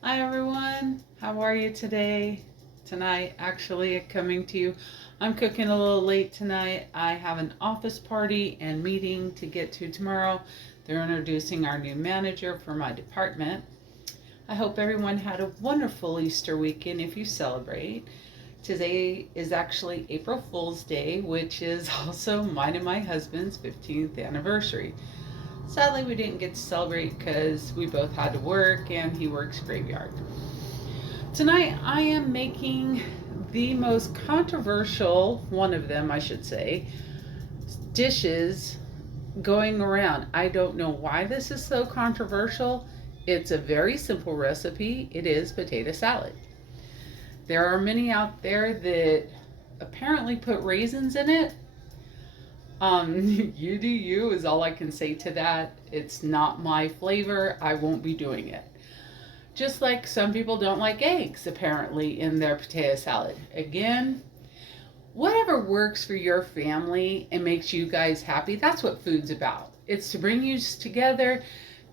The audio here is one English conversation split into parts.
Hi everyone, how are you today? Tonight, actually, coming to you. I'm cooking a little late tonight. I have an office party and meeting to get to tomorrow. They're introducing our new manager for my department. I hope everyone had a wonderful Easter weekend if you celebrate. Today is actually April Fool's Day, which is also mine and my husband's 15th anniversary. Sadly, we didn't get to celebrate because we both had to work and he works graveyard. Tonight, I am making the most controversial, one of them, I should say, dishes going around. I don't know why this is so controversial. It's a very simple recipe. It is potato salad. There are many out there that apparently put raisins in it. You do you is all I can say to that. It's not my flavor. I won't be doing it. Just like some people don't like eggs, apparently, in their potato salad. Again, whatever works for your family and makes you guys happy, that's what food's about. It's to bring you together,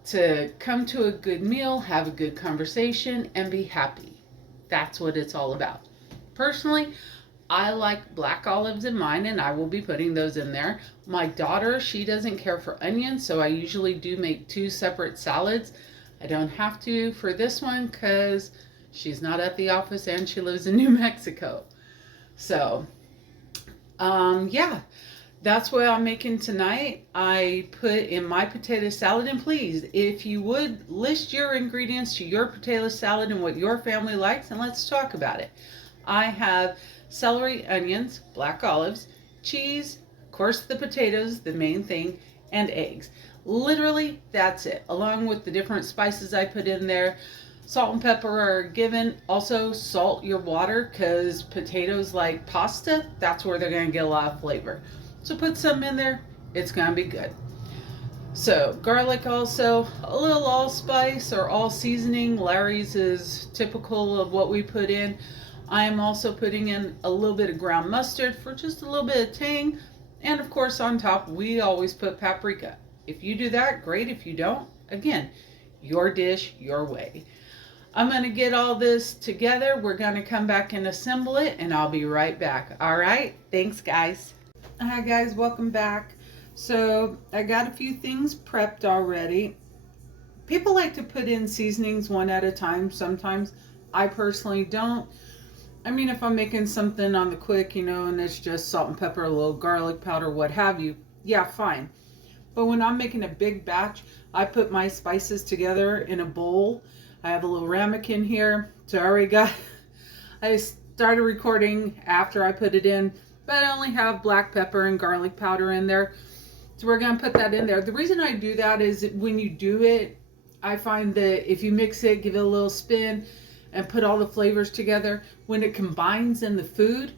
to come to a good meal, have a good conversation, and be happy. That's what it's all about. Personally, I like black olives in mine, and I will be putting those in there. My daughter, she doesn't care for onions, so I usually do make two separate salads. I don't have to for this one because she's not at the office and she lives in New Mexico. So, yeah, that's what I'm making tonight. I put in my potato salad, and please, if you would list your ingredients to your potato salad and what your family likes, and let's talk about it. I have celery, onions, black olives, cheese, of course the potatoes, the main thing, and eggs. Literally, that's it, along with the different spices I put in there. Salt and pepper are given. Also, salt your water because potatoes, like pasta, that's where they're going to get a lot of flavor. So put some in there, it's going to be good. So, garlic also, a little allspice or all seasoning. Larry's is typical of what we put in. I am also putting in a little bit of ground mustard for just a little bit of tang. And of course, on top, we always put paprika. If you do that, great. If you don't, again, your dish, your way. I'm going to get all this together. We're going to come back and assemble it, and I'll be right back. All right? Thanks, guys. Hi, guys. Welcome back. So I got a few things prepped already. People like to put in seasonings one at a time sometimes. I personally don't. I mean, if I'm making something on the quick, and it's just salt and pepper, a little garlic powder, what have you, yeah, fine. But when I'm making a big batch, I put my spices together in a bowl. I have a little ramekin here. So I started recording after I put it in, but I only have black pepper and garlic powder in there. So we're going to put that in there. The reason I do that is when you do it, I find that if you mix it, give it a little spin, and put all the flavors together, when it combines in the food,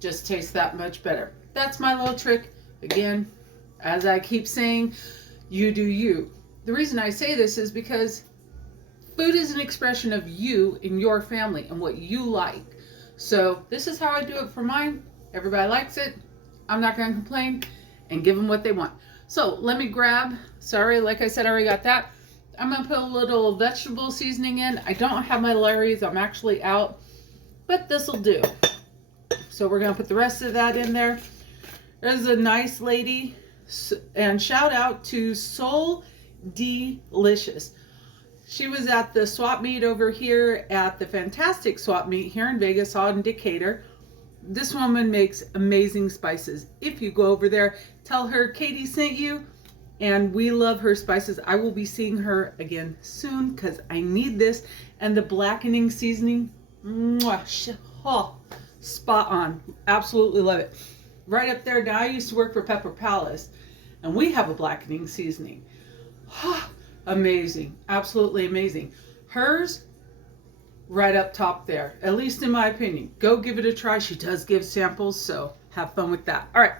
just tastes that much better. That's my little trick. Again, as I keep saying, you do you. The reason I say this is because food is an expression of you and your family and what you like. So this is how I do it for mine. Everybody likes it. I'm not going to complain, and give them what they want. So let me grab, sorry, like I said, I already got that. I'm going to put a little vegetable seasoning in. I don't have my Larry's. I'm actually out, but this will do. So we're going to put the rest of that in there. There's a nice lady, and shout out to Soul Delicious. She was at the swap meet over here at the fantastic swap meet here in Vegas, out in Decatur. This woman makes amazing spices. If you go over there, tell her Katie sent you, and we love her spices. I will be seeing her again soon because I need this. And the blackening seasoning, oh, spot on. Absolutely love it. Right up there. Now, I used to work for Pepper Palace, and we have a blackening seasoning. Amazing. Absolutely amazing. Hers, right up top there, at least in my opinion. Go give it a try. She does give samples, so have fun with that. All right.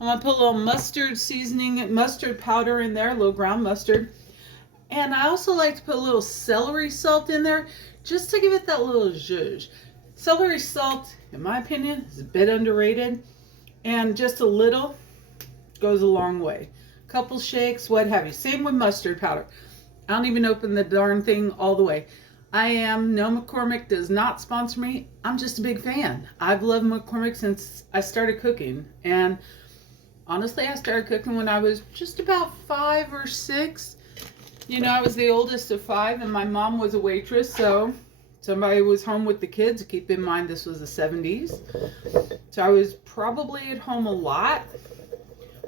I'm going to put a little mustard seasoning, mustard powder in there, a little ground mustard. And I also like to put a little celery salt in there just to give it that little zhuzh. Celery salt, in my opinion, is a bit underrated. And just a little goes a long way. Couple shakes, what have you. Same with mustard powder. I don't even open the darn thing all the way. No, McCormick does not sponsor me. I'm just a big fan. I've loved McCormick since I started cooking. And honestly, I started cooking when I was just about 5 or 6. You know, I was the oldest of 5 and my mom was a waitress. So somebody was home with the kids. Keep in mind, this was the 70s. So I was probably at home a lot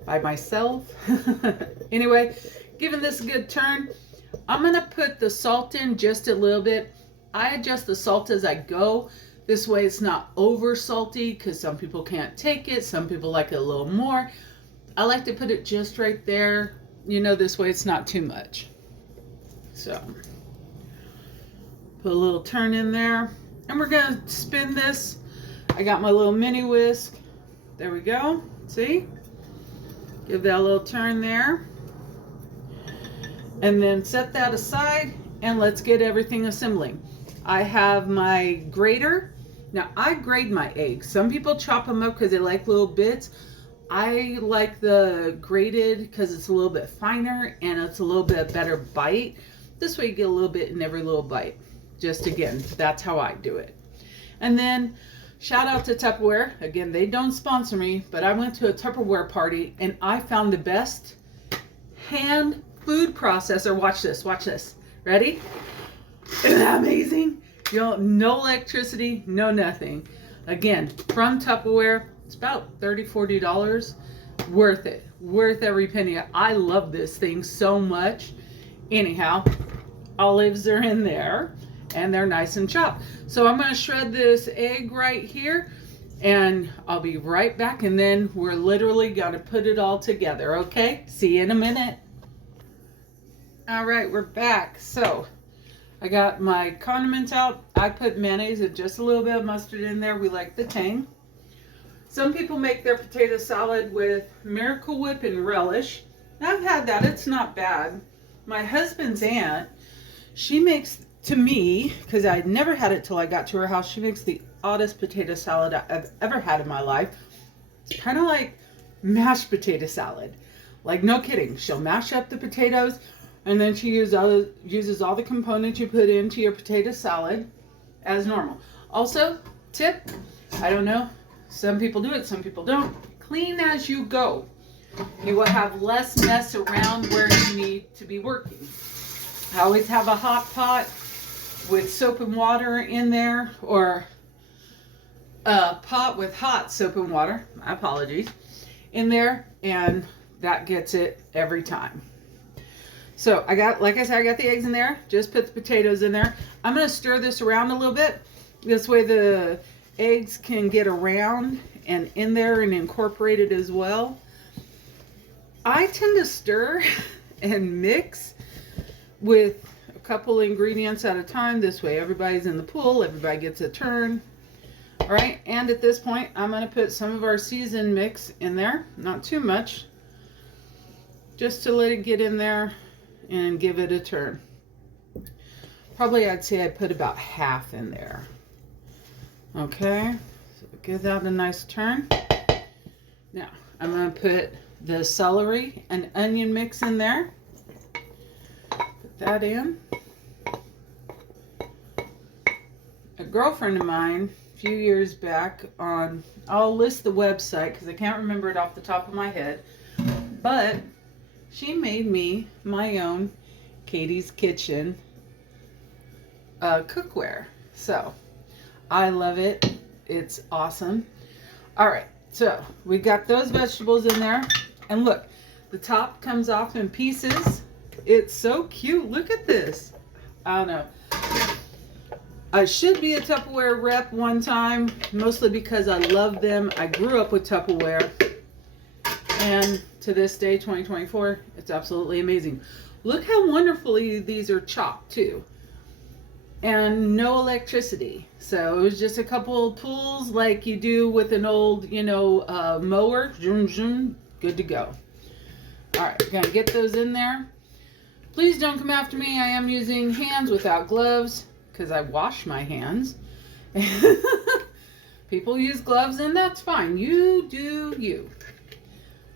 by myself. Anyway, giving this a good turn. I'm going to put the salt in just a little bit. I adjust the salt as I go. This way it's not over salty because some people can't take it. Some people like it a little more. I like to put it just right there. You know, this way it's not too much. So, put a little turn in there. And we're going to spin this. I got my little mini whisk. There we go. See? Give that a little turn there. And then set that aside and let's get everything assembling. I have my grater. Now I grate my eggs. Some people chop them up because they like little bits. I like the grated because it's a little bit finer and it's a little bit better bite. This way you get a little bit in every little bite. Just again, that's how I do it. And then shout out to Tupperware. Again, they don't sponsor me, but I went to a Tupperware party and I found the best hand food processor. Watch this, watch this. Ready? Isn't that amazing? You know, no electricity, no nothing. Again, from Tupperware, it's about $30, $40. Worth it. Worth every penny. I love this thing so much. Anyhow, olives are in there and they're nice and chopped. So I'm going to shred this egg right here and I'll be right back. And then we're literally going to put it all together. Okay? See you in a minute. All right, we're back. So I got my condiments out. I put mayonnaise and just a little bit of mustard in there. We like the tang. Some people make their potato salad with Miracle Whip and relish. I've had that. It's not bad. My husband's aunt, she makes, to me, because I'd never had it till I got to her house, she makes the oddest potato salad I've ever had in my life. It's kind of like mashed potato salad. Like, no kidding. She'll mash up the potatoes, and then she uses all the components you put into your potato salad as normal. Also, tip, I don't know, some people do it, some people don't. Clean as you go. You will have less mess around where you need to be working. I always have a hot pot with soap and water in there, or a pot with hot soap and water, my apologies, in there, and that gets it every time. So I got, like I said, I got the eggs in there. Just put the potatoes in there. I'm going to stir this around a little bit. This way the eggs can get around and in there and incorporate it as well. I tend to stir and mix with a couple ingredients at a time. This way everybody's in the pool. Everybody gets a turn. All right. And at this point, I'm going to put some of our seasoned mix in there. Not too much. Just to let it get in there and give it a turn. Probably I'd say I put about half in there. Okay, so give that a nice turn. Now I'm going to put the celery and onion mix in there. Put that in. A girlfriend of mine a few years back on, I'll list the website because I can't remember it off the top of my head, but she made me my own Katie's Kitchen cookware. So I love it. It's awesome. All right, so we got those vegetables in there. And look, the top comes off in pieces. It's so cute. Look at this. I don't know. I should be a Tupperware rep one time, mostly because I love them. I grew up with Tupperware. And to this day, 2024, it's absolutely amazing. Look how wonderfully these are chopped too. And no electricity. So it was just a couple of tools like you do with an old, mower. Zoom, zoom, good to go. All right, gonna get those in there. Please don't come after me. I am using hands without gloves because I wash my hands. People use gloves and that's fine. You do you.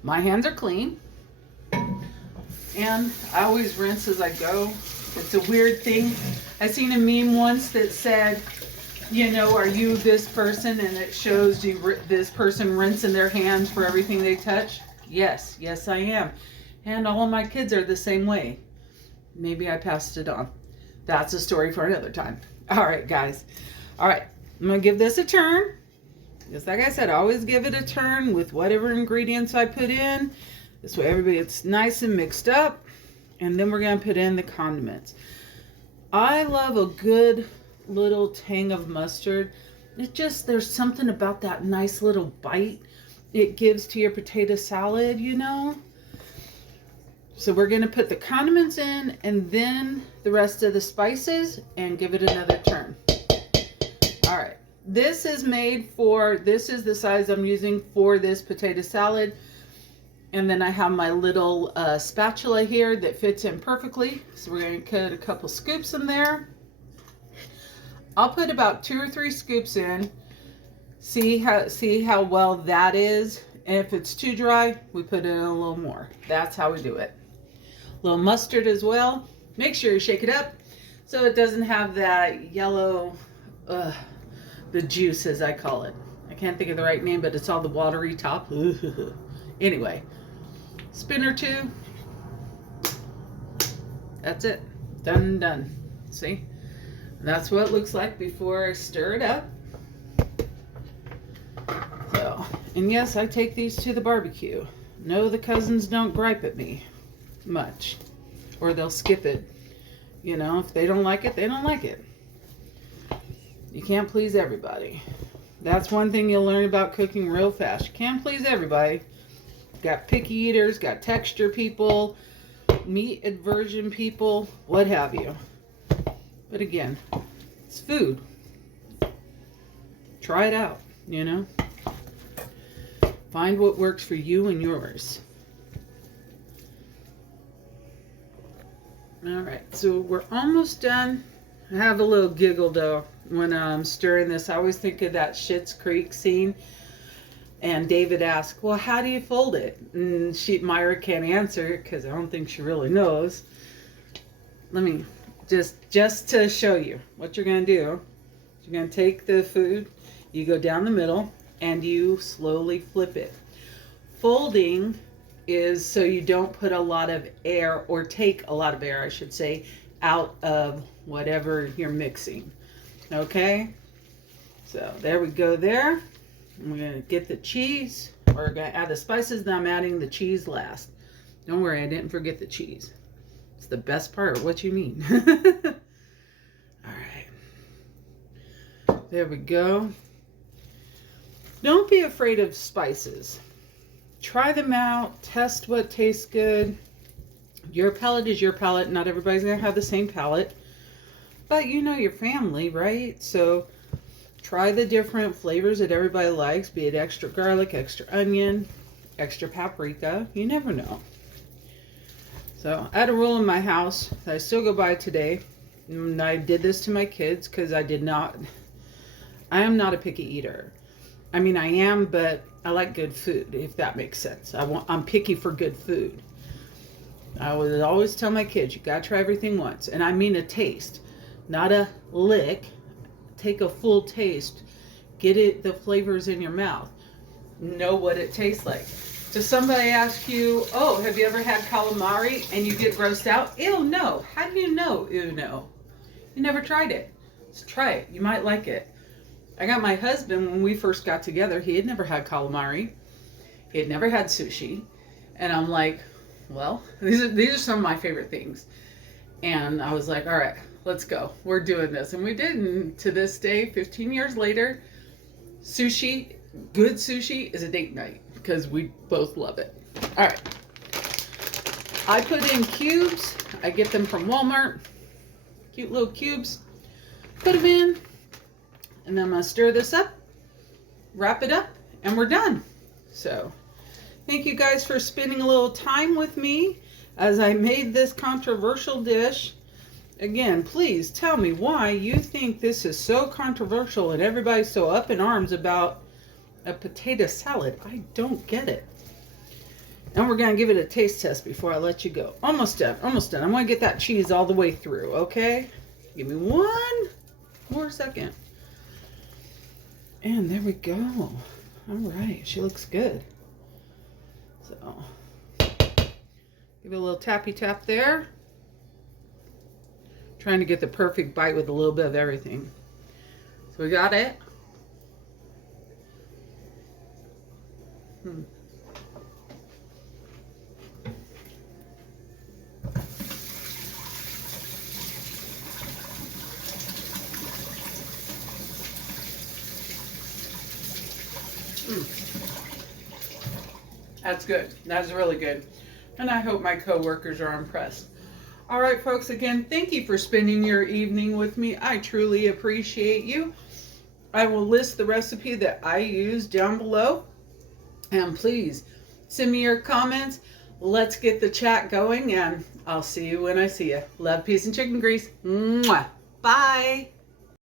My hands are clean. And I always rinse as I go. It's a weird thing. I seen a meme once that said, you know, are you this person? And it shows you this person rinsing their hands for everything they touch. Yes, yes I am. And all of my kids are the same way. Maybe I passed it on. That's a story for another time. All right, guys. All right, I'm going to give this a turn. Just like I said, I always give it a turn with whatever ingredients I put in. This way everybody gets nice and mixed up. And then we're going to put in the condiments. I love a good little tang of mustard. It just, there's something about that nice little bite it gives to your potato salad, you know. So we're going to put the condiments in and then the rest of the spices and give it another turn. All right. This is this is the size I'm using for this potato salad. And then I have my little spatula here that fits in perfectly. So we're going to cut a couple scoops in there. I'll put about 2 or 3 scoops in. See how well that is. And if it's too dry, we put in a little more. That's how we do it. A little mustard as well. Make sure you shake it up so it doesn't have that yellow, the juice as I call it. I can't think of the right name, but it's all the watery top. Anyway, spin or two. That's it. Done and done. See? That's what it looks like before I stir it up. So, and yes, I take these to the barbecue. No, the cousins don't gripe at me much. Or they'll skip it. You know, if they don't like it, they don't like it. You can't please everybody. That's one thing you'll learn about cooking real fast. You can't please everybody. Got picky eaters, got texture people, meat aversion people, what have you. But again, it's food. Try it out, you know. Find what works for you and yours. All right, so we're almost done. I have a little giggle though when I'm stirring this. I always think of that Schitt's Creek scene. And David asked, well, how do you fold it? And Myra can't answer because I don't think she really knows. Let me just to show you what you're going to do. You're going to take the food, you go down the middle, and you slowly flip it. Folding is so you don't put a lot of air, or take a lot of air, I should say, out of whatever you're mixing. Okay? So there we go there. I'm going to get the cheese. We're going to add the spices, and I'm adding the cheese last. Don't worry, I didn't forget the cheese. It's the best part. What you mean? All right. There we go. Don't be afraid of spices. Try them out. Test what tastes good. Your palate is your palate. Not everybody's going to have the same palate. But you know your family, right? So try the different flavors that everybody likes, be it extra garlic, extra onion, extra paprika. You never know. So I had a rule in my house that I still go by today. And I did this to my kids because I am not a picky eater. I mean, I am, but I like good food, if that makes sense. I'm picky for good food. I would always tell my kids, you gotta try everything once. And I mean a taste, not a lick. Take a full taste. Get the flavors in your mouth. Know what it tastes like. Does somebody ask you, oh, have you ever had calamari, and you get grossed out? Ew, no. How do you know? Ew, no. You never tried it. So try it. You might like it. I got my husband, when we first got together, he had never had calamari. He had never had sushi. And I'm like, well, these are some of my favorite things. And I was like, all right, let's go. We're doing this. And we did. And to this day, 15 years later, sushi, good sushi, is a date night because we both love it. All right. I put in cubes. I get them from Walmart. Cute little cubes. Put them in. And then I'm going to stir this up, wrap it up, and we're done. So thank you guys for spending a little time with me as I made this controversial dish. Again, please tell me why you think this is so controversial and everybody's so up in arms about a potato salad. I don't get it. And we're going to give it a taste test before I let you go. Almost done. Almost done. I want to get that cheese all the way through, okay? Give me one more second. And there we go. All right. She looks good. So, give it a little tappy tap there. Trying to get the perfect bite with a little bit of everything. So we got it. That's good. That's really good. And I hope my coworkers are impressed. All right, folks, again, thank you for spending your evening with me. I truly appreciate you. I will list the recipe that I use down below. And please send me your comments. Let's get the chat going, and I'll see you when I see you. Love, peace, and chicken grease. Mwah. Bye.